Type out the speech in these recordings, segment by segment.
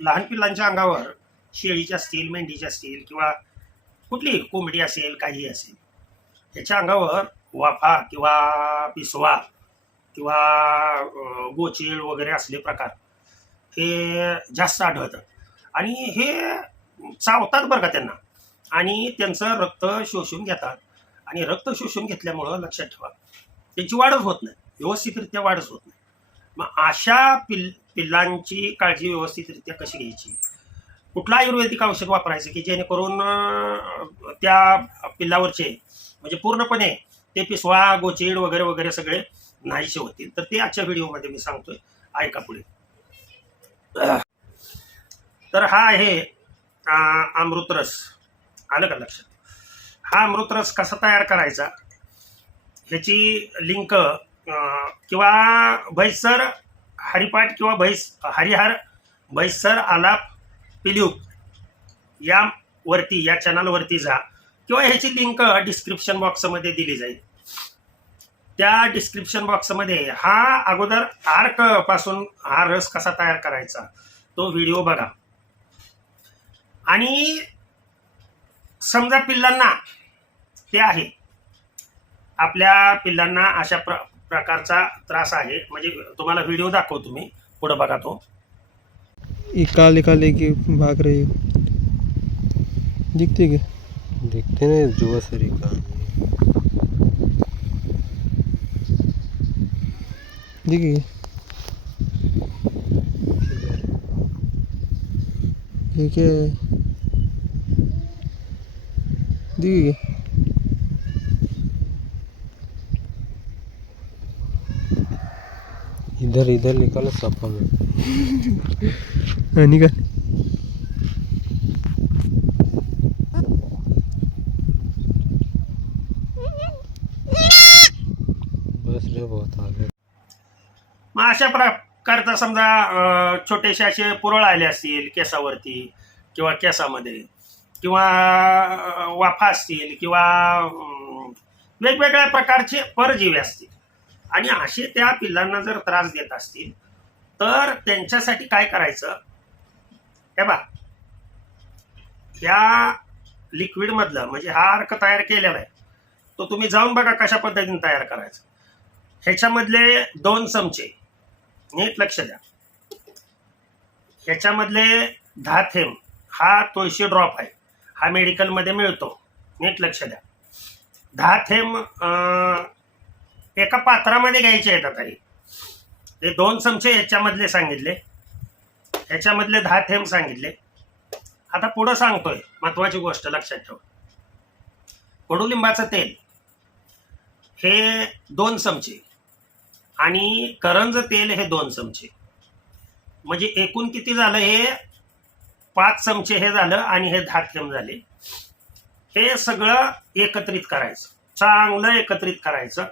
लहान पिल्लांच्या अंगावर शेळीचे असतील, मेंढीचे असतील किंवा कुठलीही कोंबडी असेल, काही असेल, ह्याच्या अंगावर वाफा किंवा पिसवा किंवा गोचीळ वगैरे असले प्रकार हे जास्त आढळतात आणि हे चावतात बरं का त्यांना आणि त्यांचं रक्त शोषून घेतात आणि रक्त शोषून घेतल्यामुळं लक्षात ठेवा त्यांची वाढच होत नाही, व्यवस्थितरित्या वाढच होत नाही. मग अशा पिल्लांची काळजी व्यवस्थितरित्या कशी घ्यायची, कुठलं आयुर्वेदिक औषध वापरायचं की जेणेकरून त्या पिल्लावरचे म्हणजे पूर्णपणे ते पिसवा गोचीड वगैरे वगैरे सगळे नाहीसे होतील, तर ते आजच्या व्हिडिओमध्ये मी सांगतोय, ऐका पुढे. तर हा आहे अमृतरस. आलं का लक्षात? हा अमृतरस कसा तयार करायचा ह्याची लिंक किंवा भैसर हरिपाठ किंवा हरिहर भैसर आलाप पिल्यूक या चॅनलवरती जा किंवा ह्याची लिंक डिस्क्रिप्शन बॉक्समध्ये दिली जाईल. त्या डिस्क्रिप्शन बॉक्समध्ये हा अगोदर आर्क पासून हा रस कसा तयार करायचा तो व्हिडिओ बघा. आणि समजा पिल्लांना ते आहे, आपल्या पिल्लांना अशा प्रकारचा त्रास आहे, म्हणजे तुम्हाला व्हिडिओ दाखवतो मी, पुढे बघा. तो काले काले की भाग रही दिखते क्या? दिखते नहीं, जुआ सरी का दिखे ये क्या है? दिखे क्या? इधर इधर निकालो सपा में. हाँ निकाल. बस रे बहुत आगे. मग अशा प्रकारचा समजा छोटेसे असे पुरळ आले असतील केसावरती किंवा केसामध्ये किंवा वाफा असतील किंवा वेगवेगळ्या प्रकारचे परजीवी असतील आणि असे त्या पिल्लांना जर त्रास देत असतील तर त्यांच्यासाठी काय करायचं, हे बा ह्या लिक्विड मधलं म्हणजे हा अर्क तयार केलेला आहे तो तुम्ही जाऊन बघा कशा पद्धतीने तयार करायचा. ह्याच्यामधले 2 चमचे नीट लक्ष द्या, ह्याच्यामधले 10 थेंब हा तुळशी ड्रॉप आहे, हा मेडिकलमध्ये मिळतो, नीट लक्ष द्या. 10 थेंब एका पात्रामध्ये घ्यायचे आहेत. आता हे 2 चमचे ह्याच्यामधले सांगितले, ह्याच्यामधले 10 थेंब सांगितले. आता पुढं सांगतोय महत्वाची गोष्ट लक्षात ठेवा. कडुलिंबाचं तेल हे 2 चमचे आणि करंज तेल हे 2 चमचे, म्हणजे एकूण किती झालं, हे 5 चमचे हे झालं आणि हे 10 थेंब झाले. हे सगळं एकत्रित करायचं, चांगलं एकत्रित करायचं.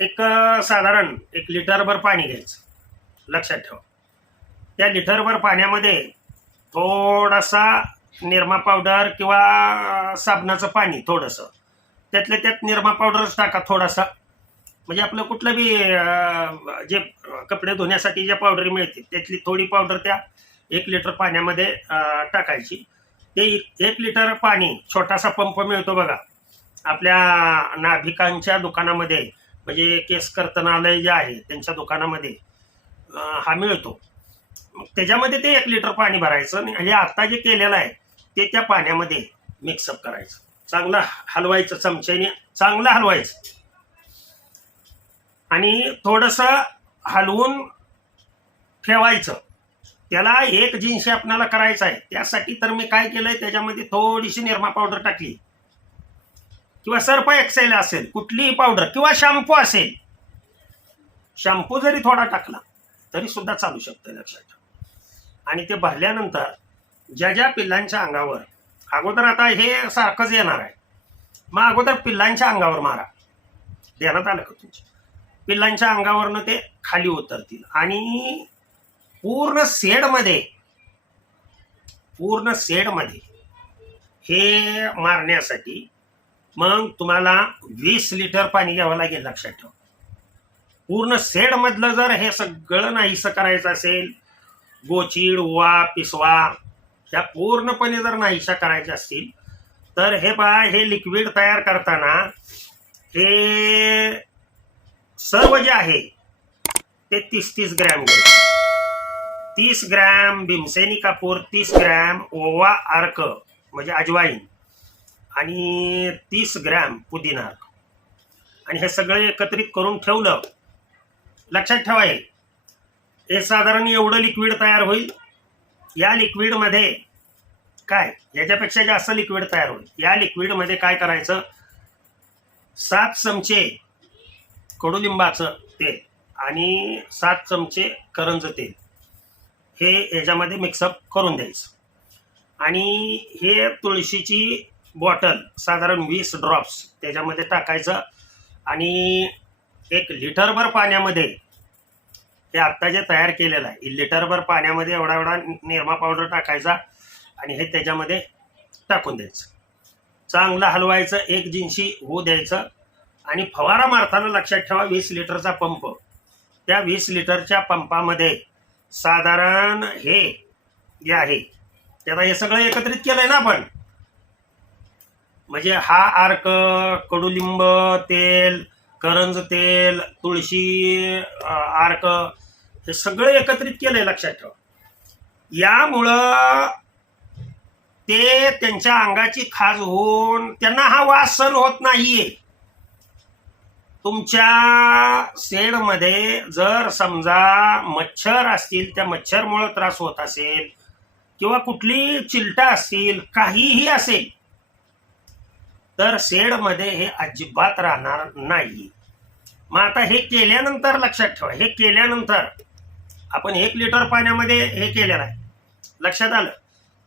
एक साधारण 1 लिटरभर पाणी घ्यायचं, लक्षात ठेवा. त्या लिटरभर पाण्यामध्ये थोडासा निरमा पावडर किंवा साबणाचं पाणी थोडंसं, त्यातल्या त्यात निरमा पावडरच टाका थोडासा, म्हणजे आपलं कुठलं बी जे कपडे धुण्यासाठी ज्या पावडरी मिळते त्यातली थोडी पावडर त्या 1 लिटर पाण्यामध्ये टाकायची. ते 1 लिटर पाणी, छोटासा पंप मिळतो बघा आपल्या नाभिकांच्या दुकानामध्ये, म्हणजे केस कर्तनालय जे आहे त्यांच्या दुकानामध्ये हा मिळतो. त्याच्यामध्ये ते 1 लिटर पाणी भरायचं आणि हे आता जे केलेलं आहे ते त्या पाण्यामध्ये मिक्सअप करायचं, चांगलं हलवायचं, चमच्याने चांगलं हलवायचं आणि थोडंसं हलवून ठेवायचं. त्याला 1 जिन्शी आपल्याला करायचं आहे, त्यासाठी तर मी काय केलंय, त्याच्यामध्ये थोडीशी निरमा पावडर टाकली किंवा सर्फ एक्सेल असेल कुठलीही पावडर किंवा शॅम्पू असेल, शॅम्पू जरी थोडा टाकला तरी सुद्धा चालू शकतं, लक्षात ठेवा. आणि ते भरल्यानंतर ज्या ज्या पिल्लांच्या अंगावर, अगोदर आता हे सारखंच येणार आहे, मग अगोदर पिल्लांच्या अंगावर मारा, देण्यात आलं का तुमच्या पिल्लांच्या अंगावरनं ते खाली उतरतील आणि पूर्ण सेडमध्ये हे मारण्यासाठी मग तुम्हाला 20 लिटर पाणी घ्यावं लागेल, लक्षात ठेवा. पूर्ण सेडमधलं जर हे सगळं नाहीसं करायचं असेल गोचीड ओवा पिसवा ह्या पूर्णपणे जर नाहीशा करायच्या असतील तर हे पहा, हे लिक्विड तयार करताना हे सर्व जे आहे ते 30-30 ग्रॅम घ्यायचे. 30 ग्रॅम भीमसेनी कापूर, 30 ग्रॅम ओवा अर्क म्हणजे अजवाईन आणि 30 ग्रॅम पुदिना अर्क, आणि हे सगळं एकत्रित करून ठेवलं. लक्षात ठेवा, हे साधारण एवढं लिक्विड तयार होईल. या लिक्विडमध्ये काय, याच्यापेक्षा जास्त लिक्विड तयार होईल. या लिक्विडमध्ये काय करायचं, 7 चमचे कडुलिंबाचं तेल आणि 7 चमचे करंज तेल हे याच्यामध्ये मिक्सअप करून द्यायचं. आणि हे तुळशीची बॉटल साधारण 20 ड्रॉप्स त्याच्यामध्ये टाकायचं. आणि 1 लिटरभर पाण्यामध्ये हे आत्ता जे तयार केलेलं आहे, 1 लिटरभर पाण्यामध्ये एवढा एवढा निरमा पावडर टाकायचा आणि हे त्याच्यामध्ये टाकून द्यायचं. चांगलं हलवायचं, 1 जिंशी होऊ द्यायचं. आणि फवारा मारताना लक्षात ठेवा, 20 लिटरचा पंप, त्या 20 लिटरच्या पंपामध्ये साधारण हे जे आहे त्याला हे सगळं एकत्रित केलंय ना आपण, म्हणजे हा अर्क, कडुलिंब तेल, करंज तेल, तुळशी अर्क हे सगळं एकत्रित केलंय, लक्षात ठेवा. यामुळं ते त्यांच्या अंगाची खाज होऊन त्यांना हा वास सहन होत नाहीये. तुमच्या शेडमध्ये जर समजा मच्छर असतील, त्या मच्छरमुळे त्रास होत असेल किंवा कुठली चिलटा असतील, काहीही असेल, तर शेडमध्ये हे अजिबात राहणार नाही. मग आता हे केल्यानंतर लक्षात ठेवा, हे केल्यानंतर आपण 1 लिटर पाण्यामध्ये हे केलेलं आहे, लक्षात आलं.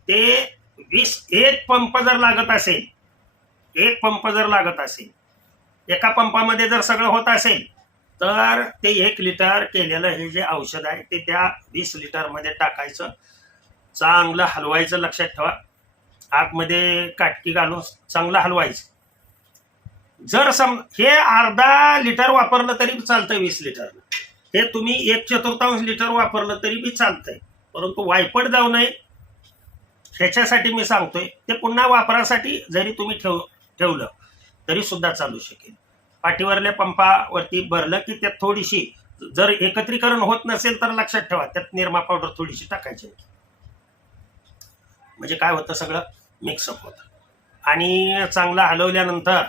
ते 1 पंप जर लागत असेल, 1 पंप जर लागत असेल, एका पंपामध्ये जर सगळं होत असेल तर ते 1 लिटर केलेलं हे जे औषध आहे ते त्या 20 लिटरमध्ये टाकायचं. चांगलं हलवायचं, लक्षात ठेवा. आतमध्ये काटकी घालून चांगलं हलवायचं. जर हे अर्धा लिटर वापरलं तरी चालतंय 20 लिटर, हे तुम्ही 1/4 लिटर वापरलं तरी बी चालतंय, परंतु वायपट जाऊ नये ह्याच्यासाठी मी सांगतोय. ते पुन्हा वापरासाठी जरी तुम्ही ठेवलं तरी सुद्धा चालू शकेल. पाठीवरल्या पंपावरती भरलं की त्यात थोडीशी, जर एकत्रीकरण होत नसेल तर लक्षात ठेवा त्यात निरमा पावडर थोडीशी टाकायची, म्हणजे काय होतं, सगळं मिक्सअप होतं. आणि चांगलं हलवल्यानंतर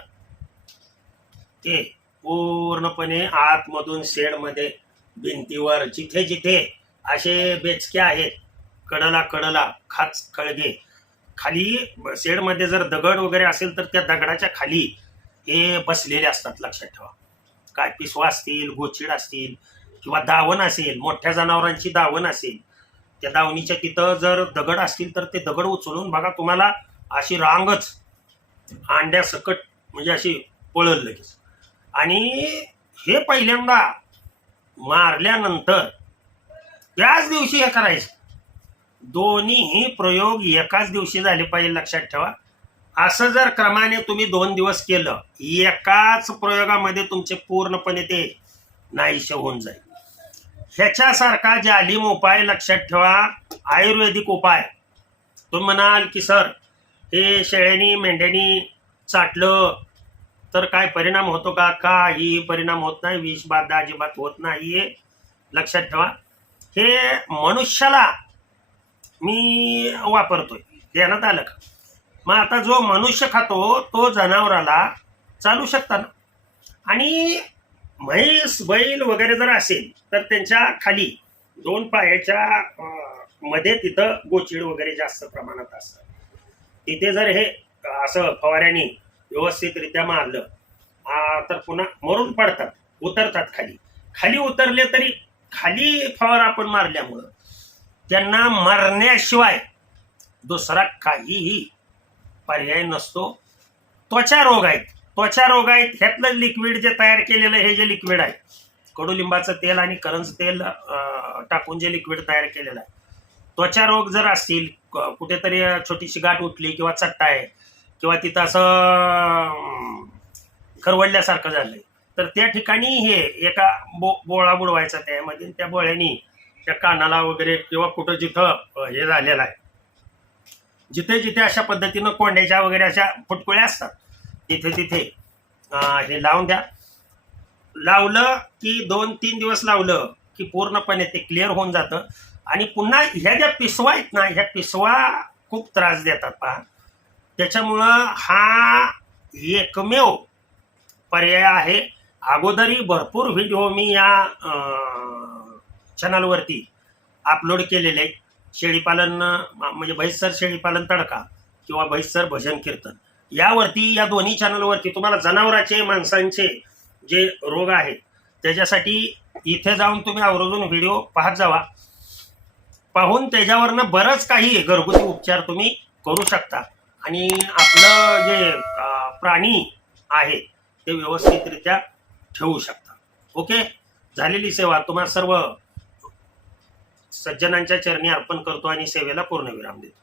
ते पूर्णपणे आतमधून शेडमध्ये भिंतीवर जिथे जिथे असे बेचके आहेत, कडला खाच खळगे, खाली शेडमध्ये जर दगड वगैरे असेल तर त्या दगडाच्या खाली हे बसलेले असतात, लक्षात ठेवा. काय पिसवा असतील, गोचीड असतील किंवा दावण असेल, मोठ्या जनावरांची दावण असेल, त्या दावणीच्या तिथं जर दगड असतील तर ते दगड उचलून बघा, तुम्हाला अशी रांगच अंड्यासकट म्हणजे अशी पळल लगेच. आणि हे पहिल्यांदा मारल्यानंतर त्याच दिवशी हे करायचं. दोन्हीही प्रयोग एकाच दिवशी झाले पाहिजे, लक्षात ठेवा. असं जर क्रमाने तुम्ही 2 दिवस केलं, एकाच प्रयोगामध्ये तुमचे पूर्णपणे ते नाहीसे होऊन जाईल. ह्याच्यासारखा जालिम उपाय लक्षात ठेवा, आयुर्वेदिक उपाय. तुम्ही म्हणाल की सर हे शेळ्यांनी मेंढ्यांनी चाटलं तर काय परिणाम होतो का? काही परिणाम होत नाही, विष बाधा अजिबात होत नाहीये, लक्षात ठेवा. हे मनुष्याला मी वापरतोय, ध्यानात आलं का? मग आता जो मनुष्य खातो तो जनावराला चालू शकता ना. आणि म्हैस बैल वगैरे जर असेल तर त्यांच्या खाली 2 पायाच्या मध्ये तिथं गोचीड वगैरे जास्त प्रमाणात असतं. तिथे जर हे असं फवाऱ्याने व्यवस्थितरित्या मारलं तर पुन्हा मरून पडतात, उतरतात खाली. खाली उतरले तरी खाली फवारा आपण मारल्यामुळं त्यांना मरण्याशिवाय दुसरा काहीही पर्याय नसतो. त्वचा रोग आहेत, ह्यातलं लिक्विड जे तयार केलेलं हे जे लिक्विड आहे, कडुलिंबाचं तेल आणि करंज तेल टाकून जे लिक्विड तयार केलेलं आहे, त्वचा रोग जर असतील, कुठेतरी छोटीशी गाठ उठली किंवा चट्टा आहे किंवा तिथं असं खरवडल्यासारखं झालंय, तर त्या ठिकाणी हे एका बोळा बुडवायचा त्यामध्ये, त्या बोळ्यानी त्या कानाला वगैरे किंवा कुठं जिथं हे झालेलं आहे, जिथे जिथे अशा पद्धतीनं कोंड्याच्या वगैरे अशा फुटकुळ्या असतात तिथे तिथे हे लावून द्या. लावलं की 2-3 दिवस लावलं की पूर्णपणे ते क्लिअर होऊन जातं. आणि पुन्हा ह्या ज्या पिसवा आहेत ना, ह्या पिसवा खूप त्रास देतात पहा. त्याच्यामुळं हा एकमेव पर्याय आहे. अगोदरही भरपूर व्हिडिओ मी या चॅनलवरती अपलोड केलेले आहेत. शेळीपालन म्हणजे भैसर शेळीपालन तडका किंवा भैसर भजन कीर्तन यावरती, या दोन्ही चॅनलवरती तुम्हाला जनावरांचे माणसांचे जे रोग आहेत त्याच्यासाठी इथे जाऊन तुम्ही आवर्जून व्हिडिओ पाहत जावा. पाहून त्याच्यावरनं बरंच काही घरगुती उपचार तुम्ही करू शकता आणि आपलं जे प्राणी आहे ते व्यवस्थितरित्या ठेवू शकता. ओके, झालेली सेवा तुम्हाला सर्व सज्जनांच्या चरणी अर्पण करतो आणि सेवेला पूर्णविराम देतो.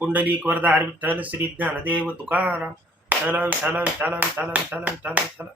पुंडलिक वरदा हर विठ्ठल श्री ज्ञानदेव तुकाराम. विठाला विठाला विठाला विठाला विठाला विठाला विठाला.